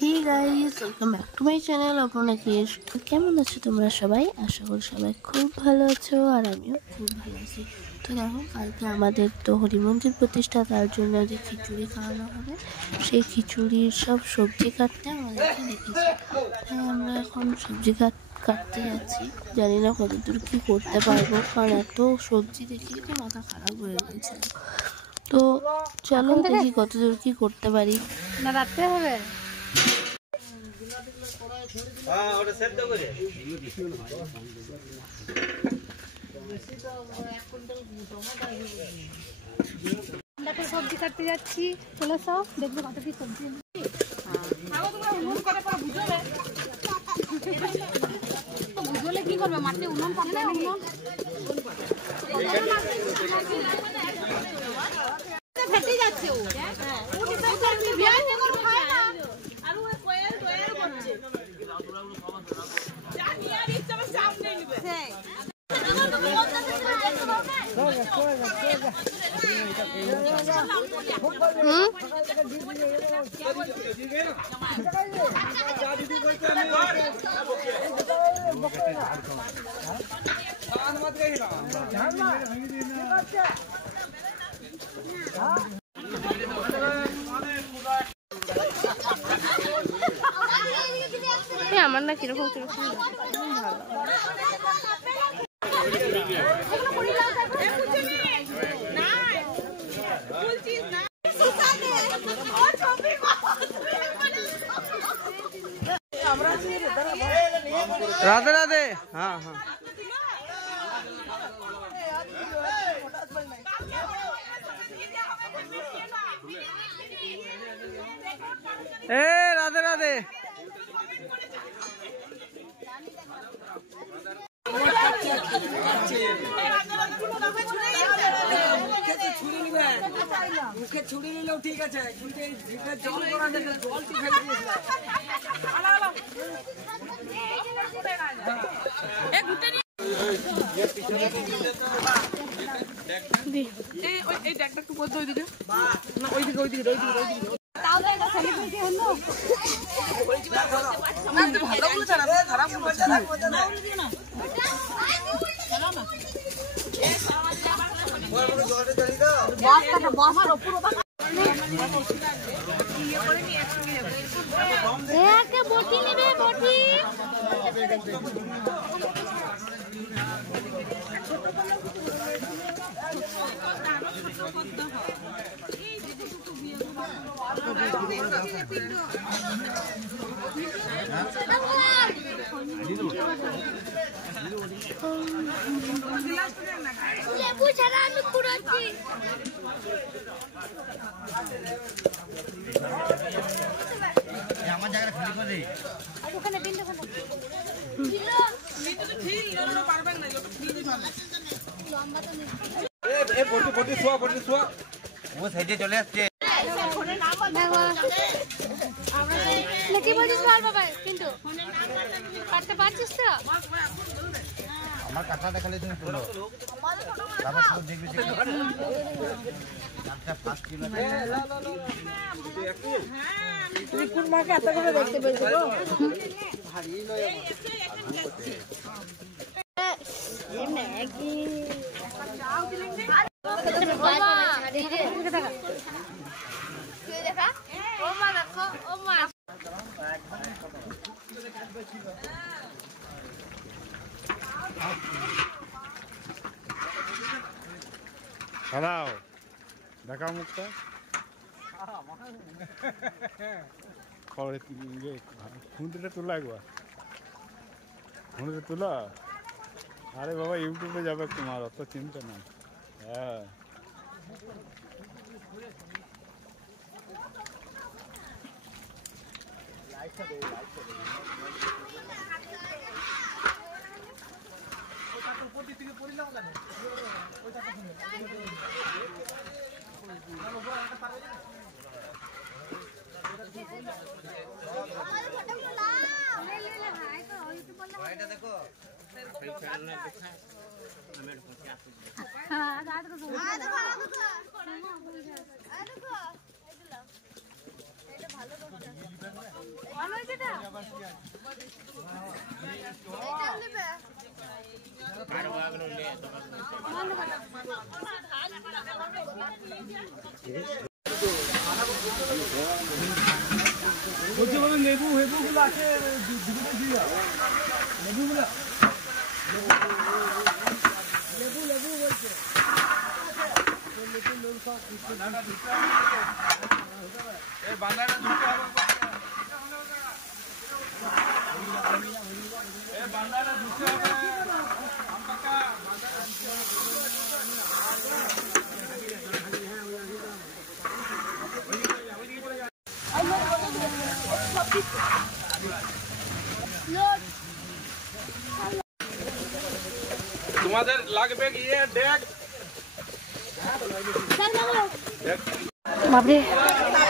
Hey guys, welcome back to my channel Aparnakesh. কেমন আছো তোমরা সবাই? আশা করি সবাই খুব ভালো আছো, আর আমিও খুব ভালো আছি। তো দেখো, কালকে আমাদের তো হরি মন্দির প্রতিষ্ঠা, তার জন্য যে খিচুড়ি খাওয়ানো হবে, সেই খিচুড়ির সব সবজি কাটতে আমাদেরকে দেখেছি। তাই আমরা এখন সবজি কাটতে যাচ্ছি। জানি না কতদূর কী করতে পারবো, কারণ এত সবজি দেখে তো মাথা খারাপ হয়ে গেছিল। তো চলো দেখি কতদূর কী করতে পারি। না রাখতে হবে। সবজি কাটতে যাচ্ছি, চলে সব দেখবো কত কি সবজি। বুঝলে কি করবে, মাঠে উনুন পাবে, উনুন ফেটে যাচ্ছে। আমার না কিরকম কিরকম राधे राधे। हाँ हाँ ए राधे राधे। মুখে ছুরি নিলেও ঠিক আছে, কিন্তু এই জিভে জল করা যাবে, জলটি ফেলে দিয়েছে। এই ড্যাগটা একটু বলতে ওইদিকে না, ওইদিকে ওইদিকে ওইদিকে ওইদিকে। তাও তো একটা সেলিব্রিটি হলো। ভালো বলছে না, খারাপ বলছে না। বসার ওপর বটি নেবে, বটি লেবু ছাড়া আমি কুড়াচ্ছি। আমার জায়গাটা খালি করে ওখানে বিন্দু ও সাইডে চলে আসছে। কি বলছিস বল বাবা, কিন্তু কাটতে পারছিস তো? আমার কাটা দেখালে তুমি তোলো, তারপর সব দেখবে যে কাটটা 5 কিলো। তুই কোন মাকে এত করে দেখতে পেয়েছো গো? ভারী নয় এই ম্যাগি দেখা, ও মা দেখো, ও মা দাঁড়াও, দেখা মুখটা খুঁটিটা তোলা একবার, খুঁটিটা তোলা। আরে বাবা, ইউটিউবে যাবে তোমার, অত চিন্তা নাই। হ্যাঁ দেখো ভালো লেবু গুলো আছে লেবুগুলো লেবু বলছে তোমাদের লাগবে গিয়ে ডেক বাপরে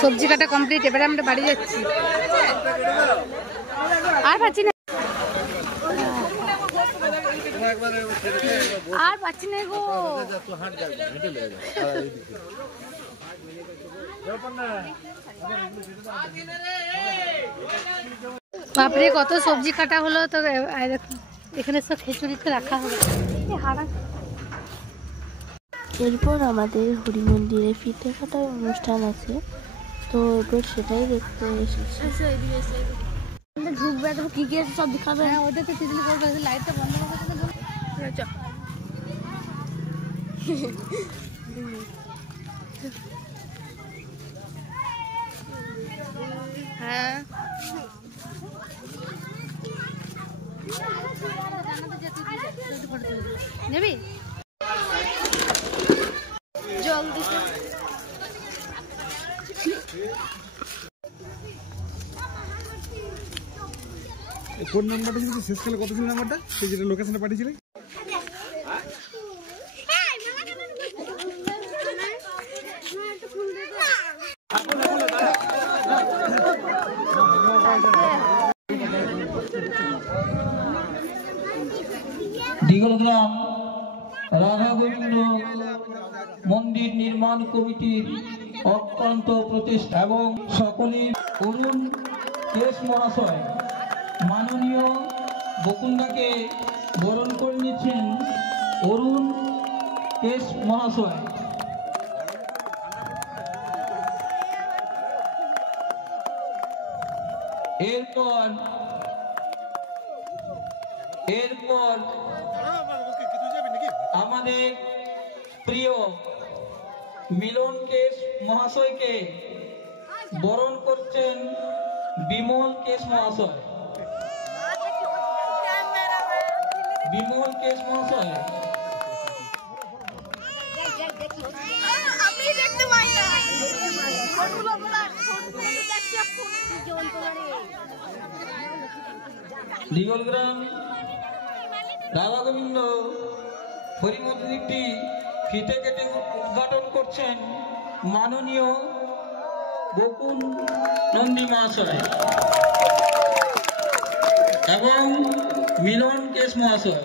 সবজি কাটা কমপ্লিট, এবারে আমরা বাড়ি যাচ্ছি। আর পাচ্ছি না, আর পাচ্ছি না গো। বাপরে কত সবজি কাটা হলো। তো এখানে সব খিচুড়িতে রাখা হলো। এরপর আমাদের হরি মন্দিরে ফিতে কাটার অনুষ্ঠান আছে, তো এরপর সেটাই দেখতে এসেছি। ঢুকবে তো কি কি আছে সব দেখাবে। হ্যাঁ ওটা তো তিতলি করবে, লাইটটা বন্ধ করে হ্যাঁ নেবি জল দিতে। ফোন নাম্বারটা যদি শেষকালে কত ছিল নাম্বারটা, সেই যেটা লোকেশনে পাঠিয়েছিলেন? দিগলগ্রাম রাধা গোবিন্দ মন্দির নির্মাণ কমিটির অক্লান্ত প্রচেষ্টা এবং সকলে অরুণ কেশ মহাশয় মাননীয় বকুন্দাকে বরণ করে নিচ্ছেন। অরুণ কেশ মহাশয় এরপর আমাদের প্রিয় মিলন কেশ মহাশয়কে বরণ করছেন বিমল কেশ মহাশয়। বিমল কেশ মহাশয় দিগলগ্রাম রাধা গোবিন্দ হরি মন্দিরটি ফিতে কেটে উদ্ঘাটন করছেন মাননীয় বকুল নন্দী মহাশয় এবং মিলন কেশ মহাশয়।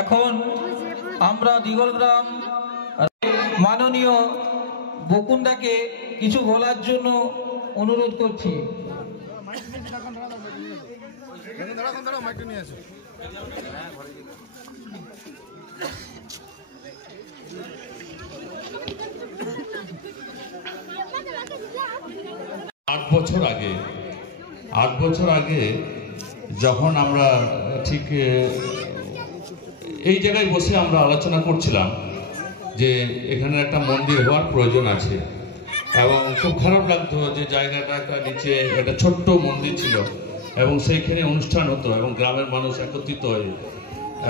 এখন আমরা দিগলগ্রাম মাননীয় বকুন্দাকে কিছু বলার জন্য অনুরোধ করছি। আট বছর আগে যখন আমরা ঠিক এই জায়গায় বসে আমরা আলোচনা করছিলাম যে এখানে একটা মন্দির হওয়ার প্রয়োজন আছে, এবং খুব খারাপ লাগতো যে জায়গাটা একটা নিচে একটা ছোট্ট মন্দির ছিল এবং সেইখানে অনুষ্ঠান হতো এবং গ্রামের মানুষ একত্রিত হয়ে,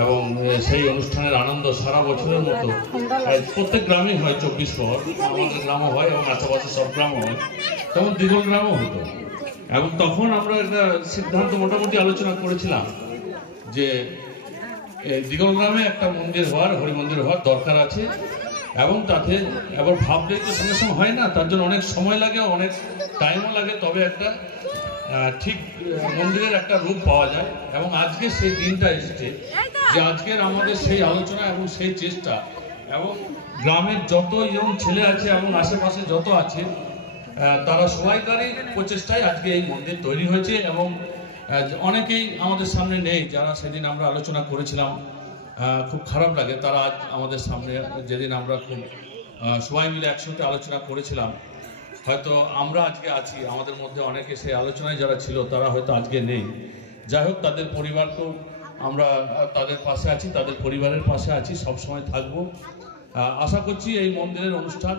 এবং সেই অনুষ্ঠানের আনন্দ সারা বছরের মতো প্রত্যেক গ্রামেই হয়। 24 প্রহর আমাদের গ্রামও হয় এবং আশেপাশে সব গ্রামও হয়, তেমন দিগল গ্রামও হতো। এবং তখন আমরা একটা সিদ্ধান্ত মোটামুটি আলোচনা করেছিলাম যে দিগল গ্রামে একটা মন্দির হওয়ার, হরি মন্দির হওয়ার দরকার আছে, এবং তাতে এবার ভাবলে তো সঙ্গে সঙ্গে হয় না, তার জন্য অনেক সময় লাগে, অনেক টাইমও লাগে, তবে একটা ঠিক মন্দিরের একটা রূপ পাওয়া যায়। এবং আজকে সেই দিনটা এসেছে যে আজকের আমাদের সেই আলোচনা এবং সেই চেষ্টা, এবং গ্রামের যত ইয়ং ছেলে আছে এবং আশেপাশে যত আছে তারা সবাইকারই প্রচেষ্টায় আজকে এই মন্দির তৈরি হয়েছে। এবং অনেকেই আমাদের সামনে নেই, যারা সেদিন আমরা আলোচনা করেছিলাম, খুব খারাপ লাগে তারা আজ আমাদের সামনে, যেদিন আমরা খুব সবাই মিলে একসঙ্গে আলোচনা করেছিলাম, হয়তো আমরা আজকে আছি, আমাদের মধ্যে অনেকে সেই আলোচনায় যারা ছিল তারা হয়তো আজকে নেই। যাই হোক, তাদের পরিবারকেও আমরা তাদের পাশে আছি, তাদের পরিবারের পাশে আছি, সবসময় থাকবো। আশা করছি এই মন্দিরের অনুষ্ঠান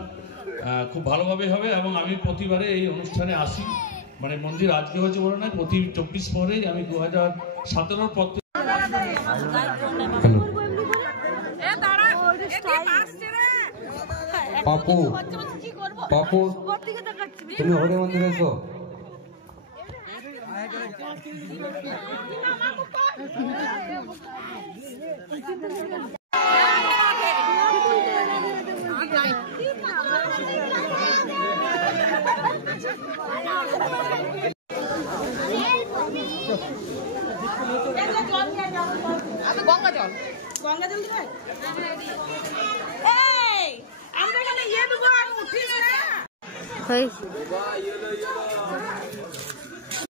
খুব ভালোভাবে হবে, এবং আমি প্রতিবারে এই অনুষ্ঠানে আসি, মানে মন্দির আজকে হয়েছে বলে নয়, প্রতি 24 পরেই আমি 2017 পর পাপু পাপু তুমি হরি মন্দিরে এসো। গঙ্গা জল দেবে। এই আমরা এখানে ইয়ে দেবো, আমি উঠিস না।